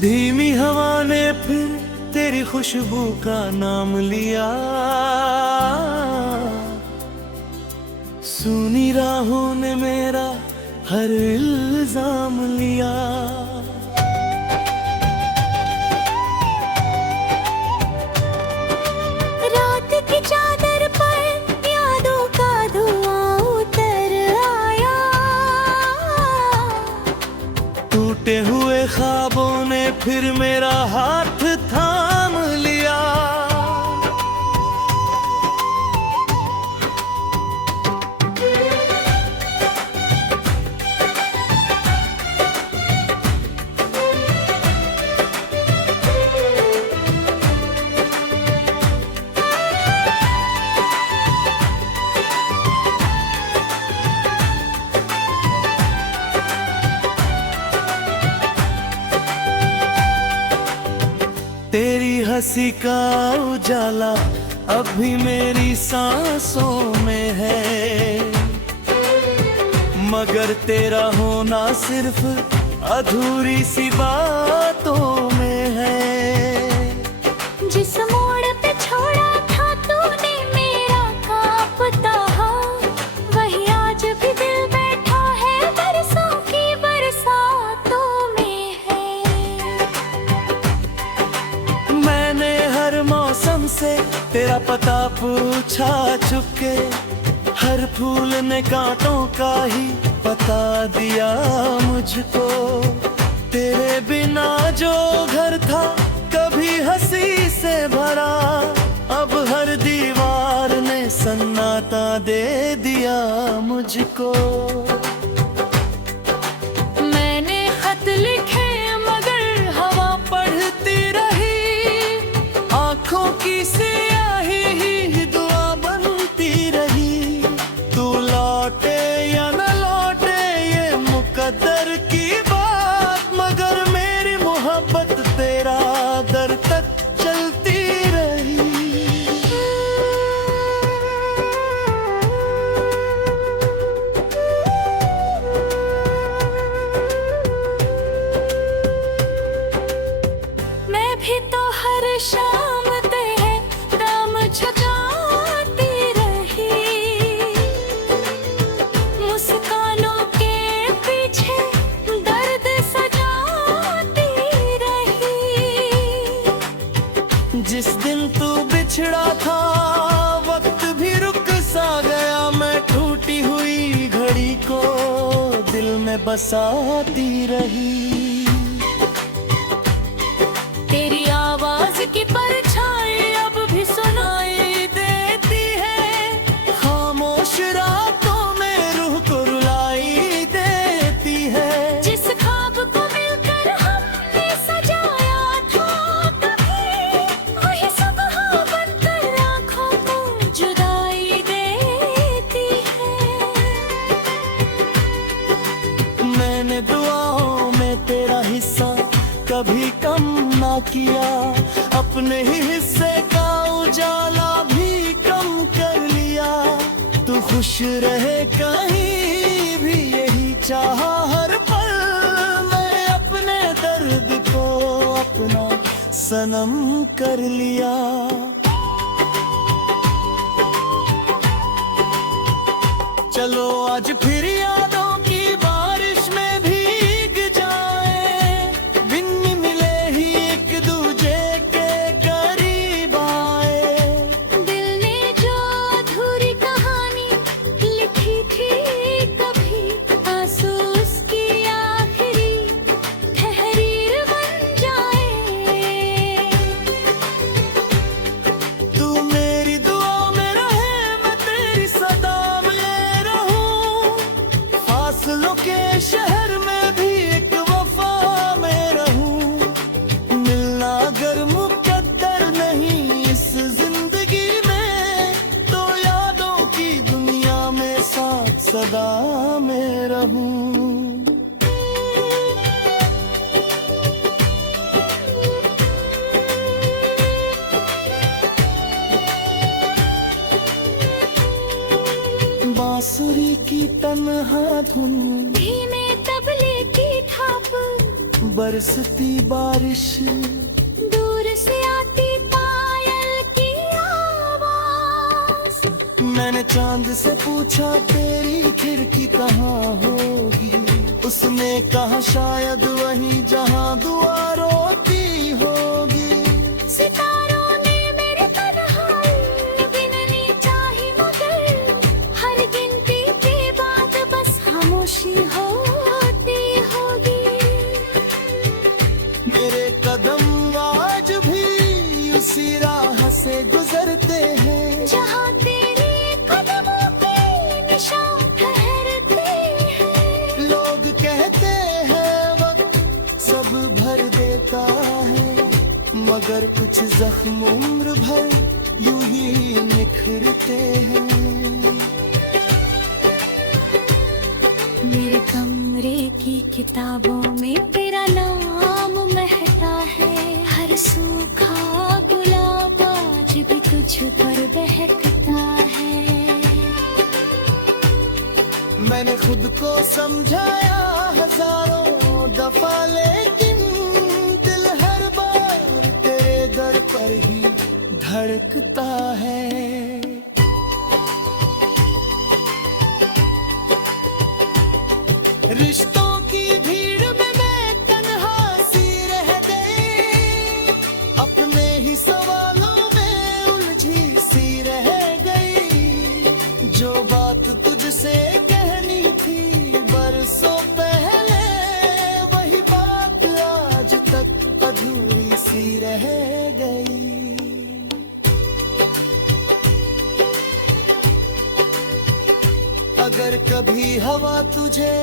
धीमी हवा ने फिर तेरी खुशबू का नाम लिया, सुनी राहों ने मेरा हर इल्जाम लिया। रात की चादर पर यादों का धुआं उतर आया, टूटे हुए ख्वाबों ने फिर मेरा हाथ थाम लिया। तेरी हंसी का उजाला अब भी मेरी सांसों में है, मगर तेरा होना सिर्फ अधूरी सी बातों में है। जिस मोड़ पे छोड़ा था तूने मेरा कांपता हाथ, वही आज भी दिल बैठा है बरसों की बरसातों में है। मैंने हर मौसम से तेरा पता पूछा चुपके, हर फूल ने कांटों का ही बता दिया मुझको। तेरे बिना जो घर था कभी हंसी से भरा, अब हर दीवार ने सन्नाटा दे दिया मुझको। मैंने खत लिखे मगर हवा पढ़ती रही, आंखों की स्याही ही दुआ बनती रही। तू लौटे या न लौटे ये मुकद्दर की बात, मगर मेरी मोहब्बत तेरा दर तक चलती रही। मैं भी तो हर शाम तेरे दाम छुपाती रही, मुस्कानों के पीछे दर्द सजाती रही। जिस दिन तू बिछड़ा था वक्त भी रुक सा गया, मैं टूटी हुई घड़ी को दिल में बसाती रही। तेरी आवाज की परछाई अब भी सुनाई देती है, खामोश रातों में रूह को रुलाई देती है। जिस ख्वाब को मिलकर हमने सजाया था कभी, वही सुबह बनकर आँखों को जुदाई देती है। मैंने दुआओं में तेरा हिस्सा कभी कम ना किया, अपने ही हिस्से का उजाला भी कम कर लिया। तू खुश रहे कहीं भी यही चाहा हर पल, मैं अपने दर्द को अपना सनम कर लिया। चलो आज फिर यादों की बारिश में भीग जाए, बिन मिले ही एक दूजे के करीब आए। दिल ने जो अधूरी कहानी लिखी थी कभी, आंसू उसकी आखिरी तहरीर बन जाए। तू मेरी दुआ में रहे, मैं तेरी सदा में रहूं, फासलों के शहर में भी एक वफा में रहूं। मिलना अगर मुकद्दर नहीं इस जिंदगी में, तो यादों की दुनिया में साथ सदा में रहूं। बांसुरी की तन्हा धुन, धीमे तबले की थाप, बरसती बारिश, दूर से आती पायल की आवाज। मैंने चांद से पूछा तेरी खिड़की कहाँ होगी, उसने कहा शायद वही जहाँ दुआ रोती होगी। सितारों ने मेरी तन्हाई गिननी चाही, मगर हर गिनती के बाद बस खामोशी होती होगी। मेरे कदम आज भी उसी राह से गुजरते हैं, जहाँ तेरे कदमों पे निशान ठहरते हैं। लोग कहते हैं वक्त सब भर देता है, मगर कुछ जख्म उम्र भर यूं ही निखरते हैं। मेरे कमरे की किताबों में तेरा नाम महका है, हर सूखा गुलाब आज भी तुझ पर बहकता है। मैंने खुद को समझाया हजारों दफा, लेकिन दिल हर बार तेरे दर पर ही धड़कता है। रिश्तों की भीड़ में मैं तन्हा सी रह गई, अपने ही सवालों में उलझी सी रह गई। जो बात तुझसे कहनी थी बरसों पहले, वही बात आज तक अधूरी सी रह गई। अगर कभी हवा तुझे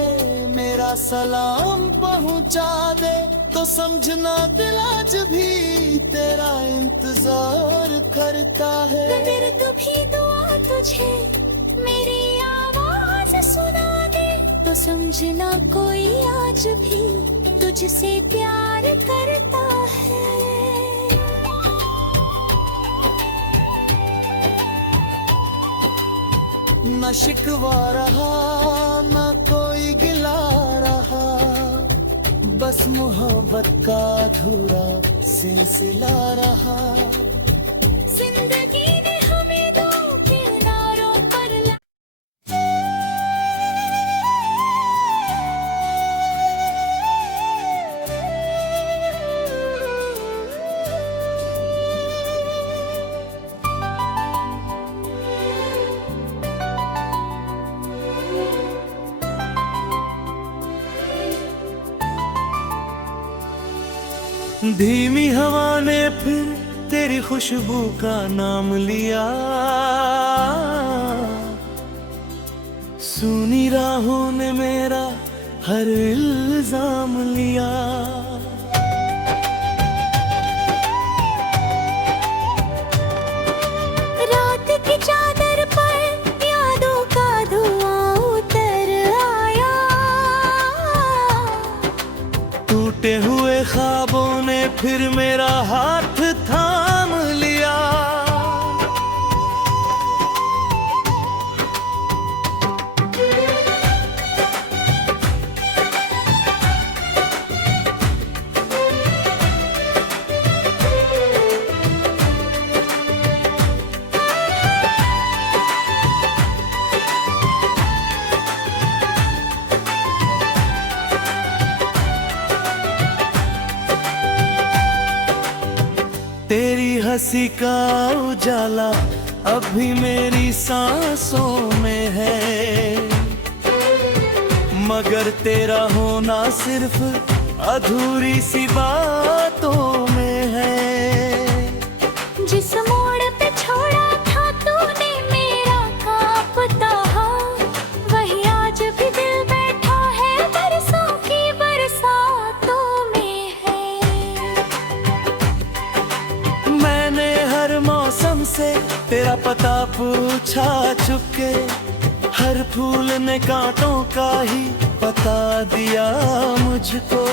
मेरा सलाम पहुंचा दे, तो समझना दिल आज भी तेरा इंतजार करता है। अगर कभी दुआ तुझे मेरी आवाज सुना दे, तो समझना कोई आज भी तुझसे प्यार करता है। न शिकवा रहा न कोई गिला रहा, बस मोहब्बत का अधूरा सिलसिला रहा। जिंदगी ने हमें दो किनारों पर धीमी हवा ने फिर तेरी खुशबू का नाम लिया, सुनी राहों ने मेरा हर इल्जाम लिया। रात की चादर पर यादों का धुआं उतर आया, टूटे हुए ख्वाबों ने फिर मेरा हाथ थाम लिया। तेरी हंसी का उजाला अब भी मेरी सांसों में है, मगर तेरा होना सिर्फ अधूरी सी बातों में है। जिस मोड़ पे छोड़ा था तूने मेरा कांपता हाथ, वही आज भी दिल बैठा है बरसों की बरसातों में है। मैंने हर मौसम से तेरा पता पूछा चुपके, हर फूल ने कांटों का ही बता दिया मुझको।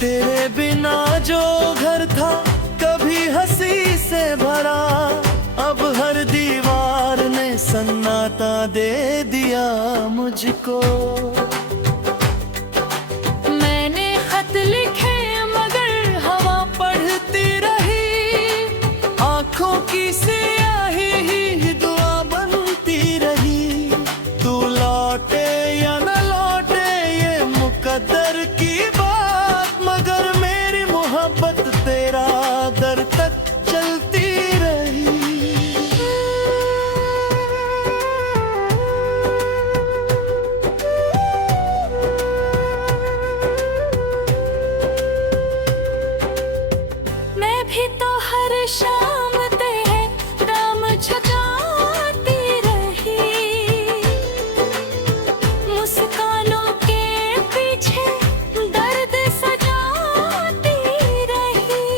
तेरे बिना जो घर था कभी हंसी से भरा, अब हर दीवार ने सन्नाटा दे दिया मुझको। मैंने खत खत लिखे मगर हवा पढ़ती रही, आंखों की स्याही ही दुआ बनती रही। तू लौटे या न लौटे ये मुकद्दर की बात, मगर मेरी मोहब्बत तेरा दर तक चलती रही। मैं भी तो हर शाम तेरे दाम छुपाती रही, मुस्कानों के पीछे दर्द सजाती रही।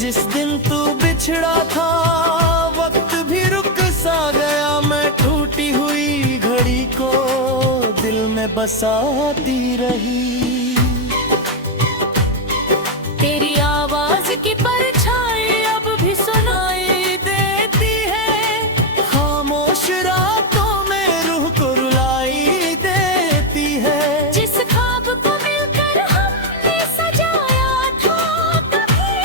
जिस दिन तू बिछड़ा था वक्त भी रुक सा गया, मैं टूटी हुई घड़ी को दिल में बसाती रही। तेरी आवाज की परछाई अब भी सुनाई देती है, खामोश रातों में रूह को रुलाई देती है। जिस ख्वाब को मिलकर हमने सजाया था कभी,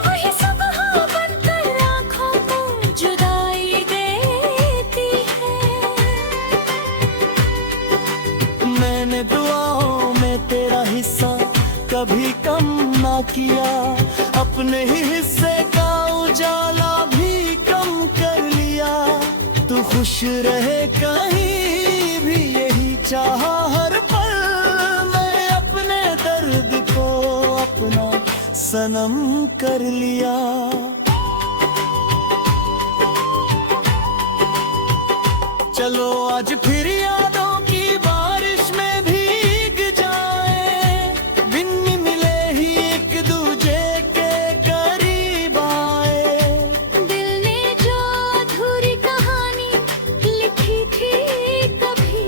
वही सुबह बनकर आँखों को जुदाई देती है। मैंने दुआओं में तेरा हिस्सा कभी कम ना किया, अपने ही हिस्से का उजाला भी कम कर लिया। तू खुश रहे कहीं भी यही चाहा हर पल, मैं अपने दर्द को अपना सनम कर लिया। चलो आज फिर यादों की बारिश में भीग जाए, बिन मिले ही एक दूजे के करीब आए। दिल ने जो अधूरी कहानी लिखी थी कभी,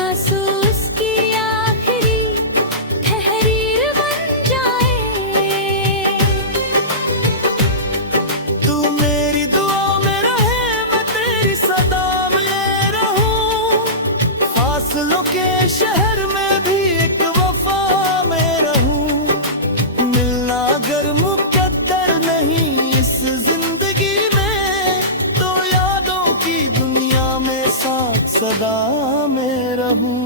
आंसू उसकी आखिरी तहरीर बन जाए। तू मेरी दुआ में रहे, मैं तेरी सदा में रहूं, फासलों के शहर में भी एक वफा में रहूं। मिलना अगर मुकद्दर नहीं इस जिंदगी में, तो यादों की दुनिया में साथ सदा में रहूं।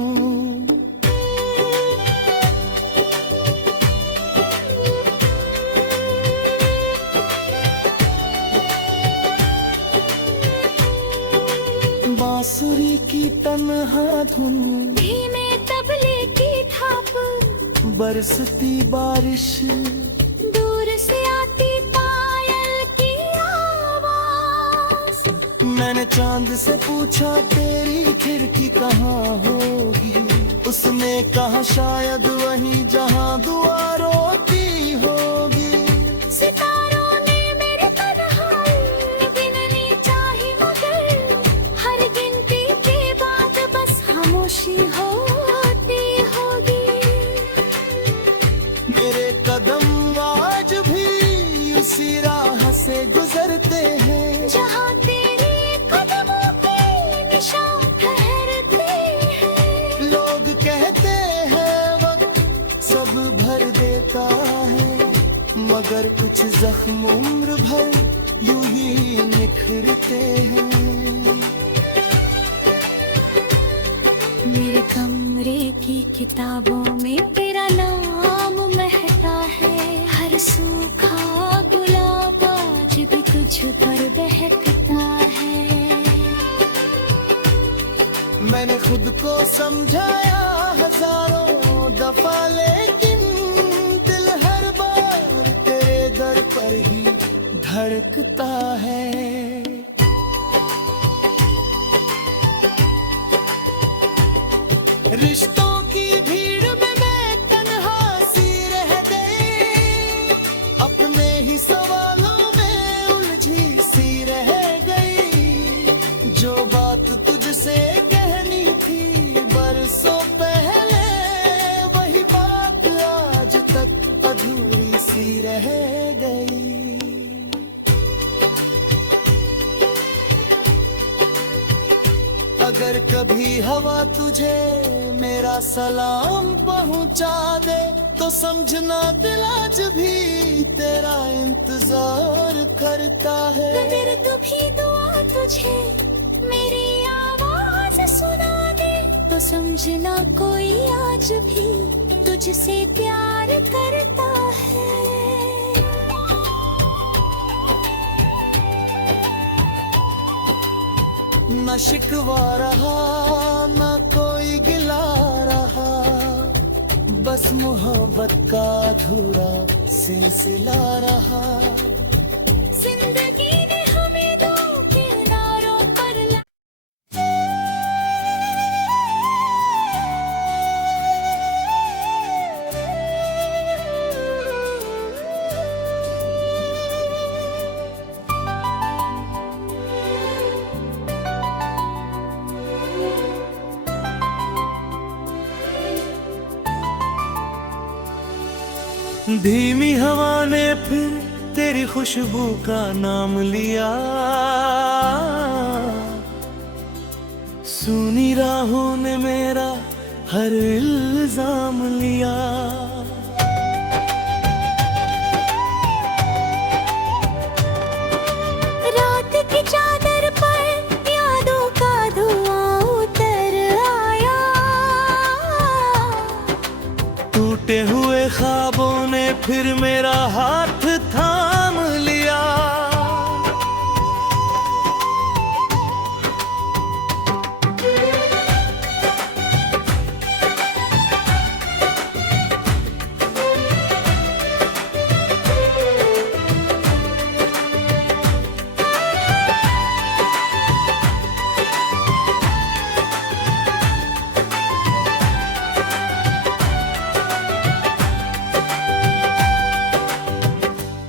बांसुरी की तन्हा धुन, धीमे तबले की थाप, बरसती बारिश, दूर से आती पायल की आवाज। मैंने चांद से पूछा तेरी खिड़की कहाँ होगी, उसने कहा शायद वही जहाँ दुआ रोती होगी। सितारों ने मेरी तन्हाई गिननी चाही, मगर हर गिनती के बाद बस खामोशी होती होगी। मेरे कदम आज भी उसी राह से गुजरते हैं, जहाँ तेरे कदमों पे निशान ठहरते हैं। लोग कहते हैं वक्त सब भर देता है, मगर कुछ जख्म उम्र भर यूं ही निखरते हैं। मेरे कमरे की किताबों में तेरा नाम महका है, हर सूखा गुलाब आज भी तुझ पर बहकता है। मैंने खुद को समझाया हजारों दफा, लेकिन दिल हर बार तेरे दर पर ही धड़कता है। रिश्तों की भीड़ में मैं तन्हा सी रह गई, अपने ही सवालों में उलझी सी रह गई। जो बात तुझसे कहनी थी बरसों पहले, वही बात आज तक अधूरी सी रह गई। अगर कभी हवा तुझे मेरा सलाम पहुंचा दे तो समझना दिल आज भी तेरा इंतजार करता है। अगर कभी दुआ तुझे मेरी आवाज सुना दे तो समझना कोई आज भी तुझसे प्यार करता है। न शिकवा रहा न कोई गिला रहा, बस मोहब्बत का अधूरा सिलसिला रहा। जिंदगी ने हमें दो किनारों पर धीमी हवा ने फिर तेरी खुशबू का नाम लिया, सुनी राहों ने मेरा हर इल्जाम लिया। रात की चादर पर यादों का धुआं उतर आया, टूटे हुए ख्वाबों ने फिर मेरा हाथ थाम लिया।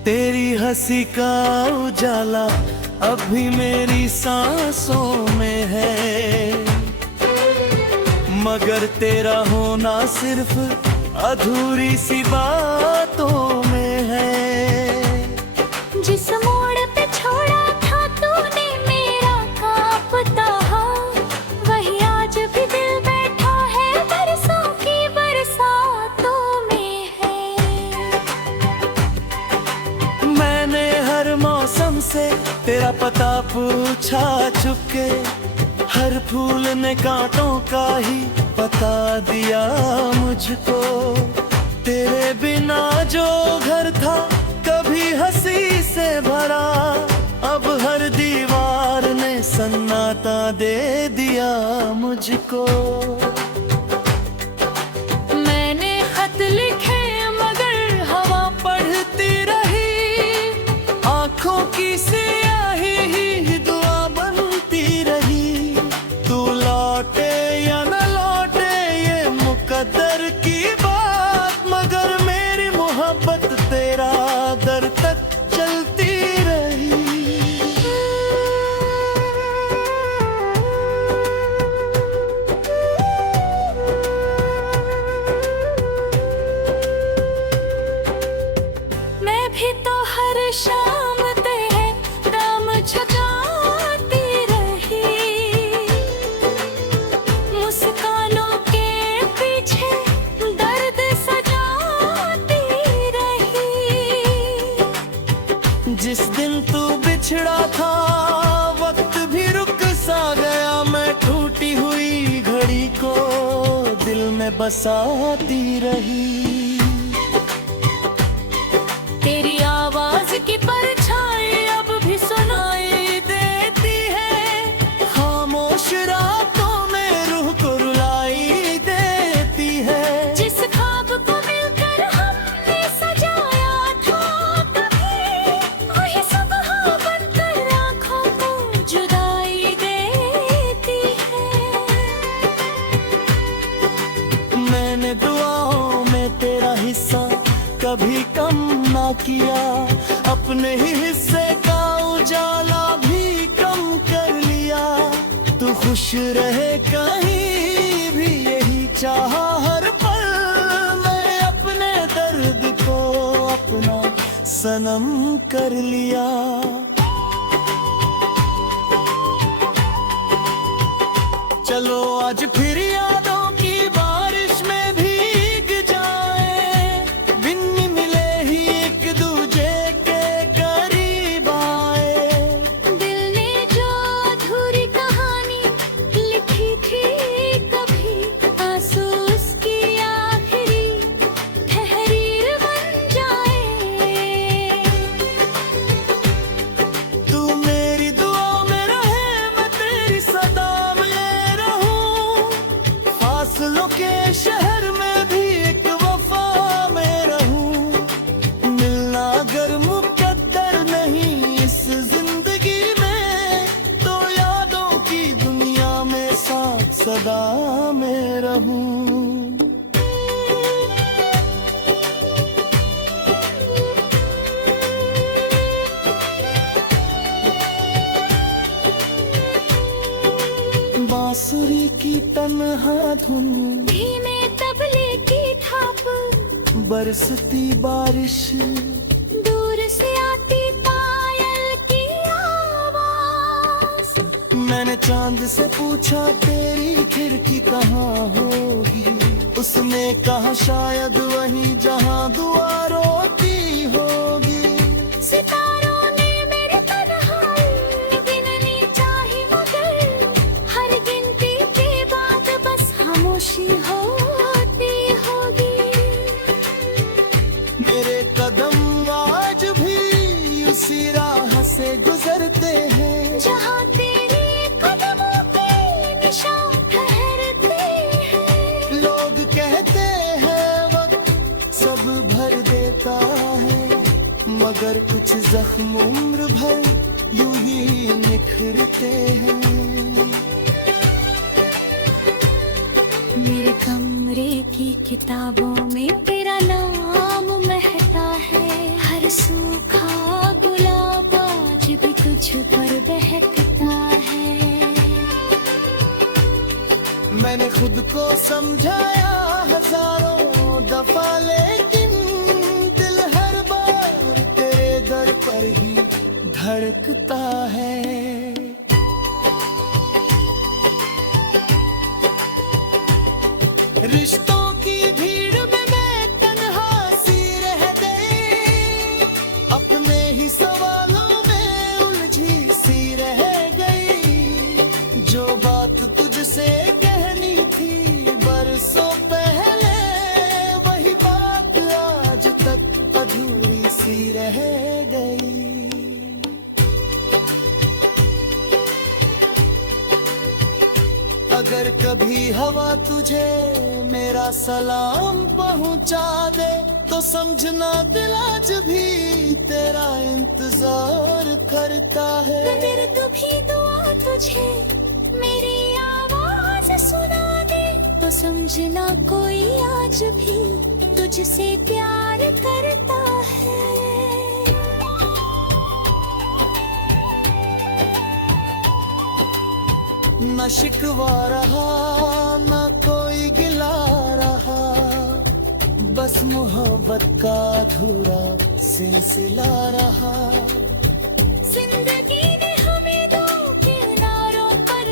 तेरी हंसी का उजाला अब भी मेरी सांसों में है, मगर तेरा होना सिर्फ अधूरी सी बातों में है। जिस मोड़ पे छोड़ा था तूने मेरा कांपता हाथ, वही आज भी दिल बैठा है बरसों की बरसातों में है। मैंने हर मौसम से तेरा पता पूछा चुपके, हर फूल ने कांटों का ही बता दिया मुझको। तेरे बिना जो घर था कभी हंसी से भरा, अब हर दीवार ने सन्नाटा दे दिया मुझको। मैंने खत लिखे मगर हवा पढ़ती रही, आंखों की स्याही ही दुआ बनती रही। तू लौटे या न लौटे ये मुकद्दर की बात, मगर मेरी मोहब्बत तेरा दर तक चलती रही। मैं भी तो हर शाम तेरे दाम छुपाती रही, मुस्कानों के पीछे दर्द सजाती रही। जिस दिन तू बिछड़ा था वक्त भी रुक सा गया, मैं टूटी हुई घड़ी को दिल में बसाती रही। तेरी आवाज की परछाई अब भी सुनाई देती है, खामोश रातों में रूह को रुलाई देती है। जिस ख्वाब को मिलकर हमने सजाया था कभी, वही सुबह बनकर आँखों को जुदाई देती है। मैंने दुआओं में तेरा हिस्सा कभी कम ना किया, अपने ही हिस्से का उजाला भी कम कर लिया। तू खुश रहे कहीं भी यही चाहा हर पल, मैं अपने दर्द को अपना सनम कर लिया। चलो आज फिर यादों की बारिश में भीग जाए, बिन मिले ही एक दूजे के करीब आए। दिल ने जो अधूरी कहानी लिखी थी कभी, आंसू उसकी आखिरी तहरीर बन जाए। तू मेरी दुआ में रहे, मैं तेरी सदा में रहूं, फासलों के शहर में भी एक वफा में रहूं। मिलना अगर मुकद्दर नहीं इस जिंदगी में, तो यादों की दुनिया में साथ सदा में रहूं। बांसुरी की तन्हा धुन, धीमे तबले की थाप, बरसती बारिश, दूर से आती पायल की आवाज। मैंने चांद से पूछा तेरी खिड़की कहाँ होगी, उसने कहा शायद वही जहाँ दुआ रोती होगी। सितारों ने मेरी तन्हाई गिननी चाही, मगर हर गिनती के बाद बस खामोशी होती होगी। मेरे कदम आज भी उसी राह से गुजरते हैं, जहाँ तेरे कदमों पे निशान ठहरते हैं। लोग कहते हैं वक्त सब भर देता है, मगर कुछ जख्म उम्र भर यूं ही निखरते हैं। मेरे कमरे की किताबों में तेरा नाम महकता है, हर सूखा गुलाब आज भी तुझ पर बहकता है। मैंने खुद को समझाया हजारों दफा, लेकिन दिल हर बार तेरे दर पर ही धड़कता है। रिश्तों की भीड़ में मैं तन्हा सी रह गई, अपने ही सवालों में उलझी सी रह गई। जो बात तुझसे कहनी थी बरसों पहले, वही बात आज तक अधूरी सी रह गई। अगर कभी हवा तुझे मेरा सलाम पहुंचा दे, तो समझना दिल आज भी तेरा इंतजार करता है। अगर कभी दुआ तुझे मेरी आवाज सुना दे, तो समझना कोई आज भी तुझसे प्यार करता है। न शिकवा रहा न कोई गिला रहा, बस मोहब्बत का अधूरा सिलसिला रहा। जिंदगी ने हमें दो किनारों पर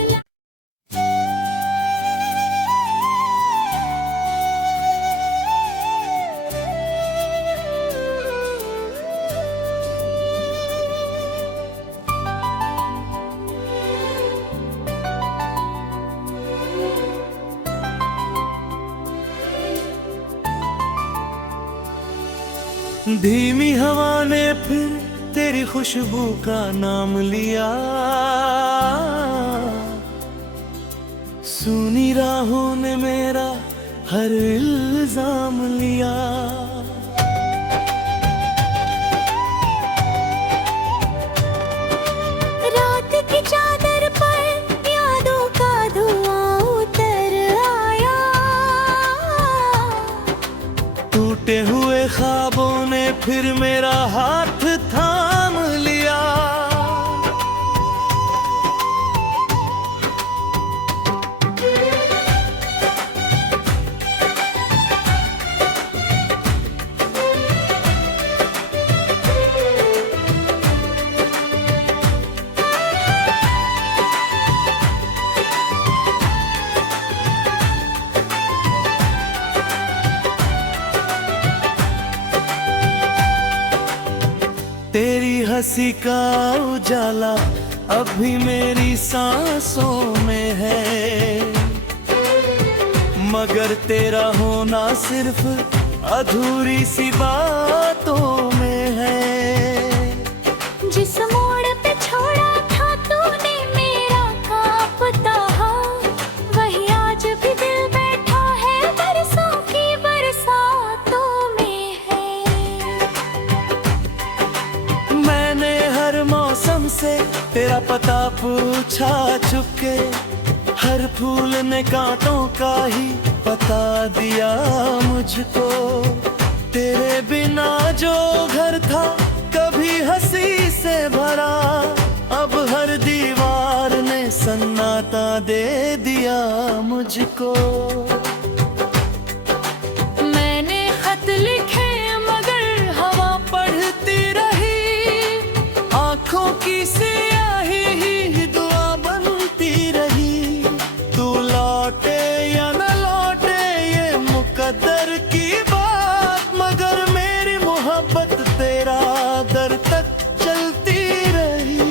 धीमी हवा ने फिर तेरी खुशबू का नाम लिया, सुनी राहों ने मेरा हर इल्जाम लिया। रात की चादर पर यादों का धुआं उतर आया, टूटे हुए ख्वाबों ने फिर मेरा हाथ थाम लिया। हंसी का उजाला अब भी मेरी सांसों में है, मगर तेरा होना सिर्फ अधूरी सी बातों में है। जिस मोड़ पे छोड़ा था तूने मेरा कांपता हाथ, वही आज भी दिल बैठा है बरसों की बरसातों में है। मैंने हर मौसम से तेरा पता पूछा चुपके, हर फूल ने कांटों का ही बता दिया मुझको। तेरे बिना जो घर था कभी हंसी से भरा, अब हर दीवार ने सन्नाटा दे दिया मुझको। मैंने खत लिखे मगर हवा पढ़ती रही, आंखों की स्याही ही दुआ बनती रही। तू लौटे या न लौटे ये मुकद्दर की बात, मगर मेरी मोहब्बत तेरा दर तक चलती रही।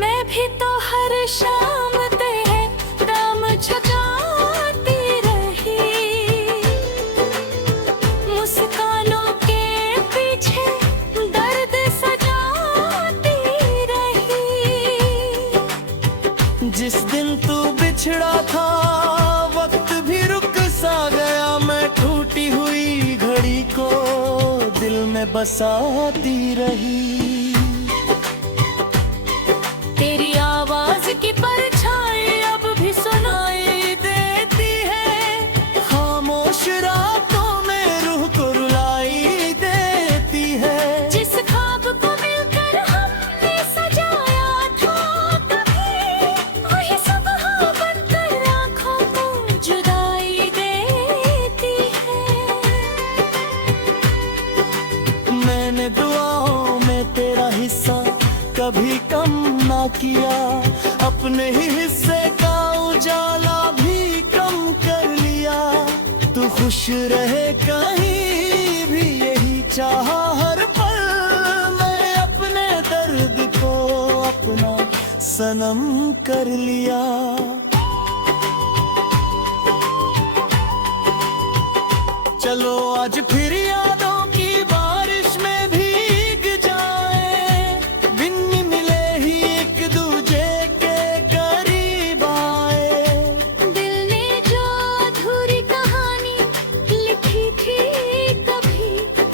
मैं भी तो हर शाम तेरे दाम झुकाती रही, मुस्कानों के पीछे दर्द सजाती रही। जिस दिन तू बिछड़ा था वक्त भी रुक सा गया, मैं टूटी हुई घड़ी को दिल में बसाती रही। तेरी आवाज की परछाई अब भी सुनाई देती है, खामोश रातों में रूह को रुलाई देती है। जिस ख्वाब को मिलकर हमने सजाया था कभी, वही सुबह बनकर आँखों को जुदाई देती है। मैंने दुआओं में तेरा हिस्सा कभी कम ना किया, अपने ही हिस्से का उजाला भी कम कर लिया। तू खुश रहे कहीं भी यही चाहा हर पल, मैं अपने दर्द को अपना सनम कर लिया। चलो आज फिर यादों की बारिश में भीग जाए, बिन मिले ही एक दूजे के करीब आए। दिल ने जो अधूरी कहानी लिखी थी कभी,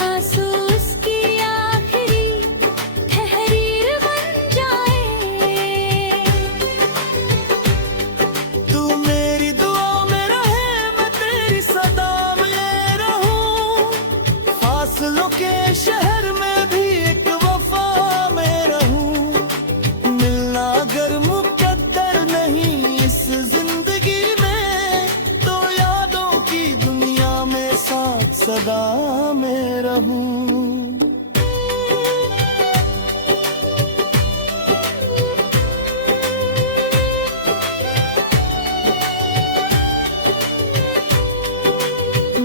आंसू उसकी आखिरी तहरीर बन जाए। तू मेरी दुआ में रहे, मैं तेरी सदा में रहूं, फासलों के शहर में भी एक वफा में रहूं। मिलना अगर मुकद्दर नहीं इस जिंदगी में, तो यादों की दुनिया में साथ सदा में रहूं।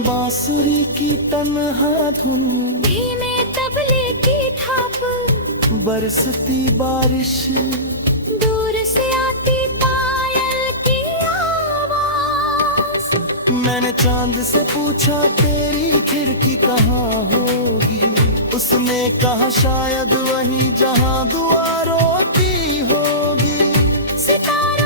बांसुरी की तन्हा धुन, धीमे तबले की थाप, बरसती बारिश, दूर से आती पायल की आवाज। मैंने चांद से पूछा तेरी खिड़की कहाँ होगी, उसने कहा शायद वही जहाँ दुआ रोती होगी। सितारों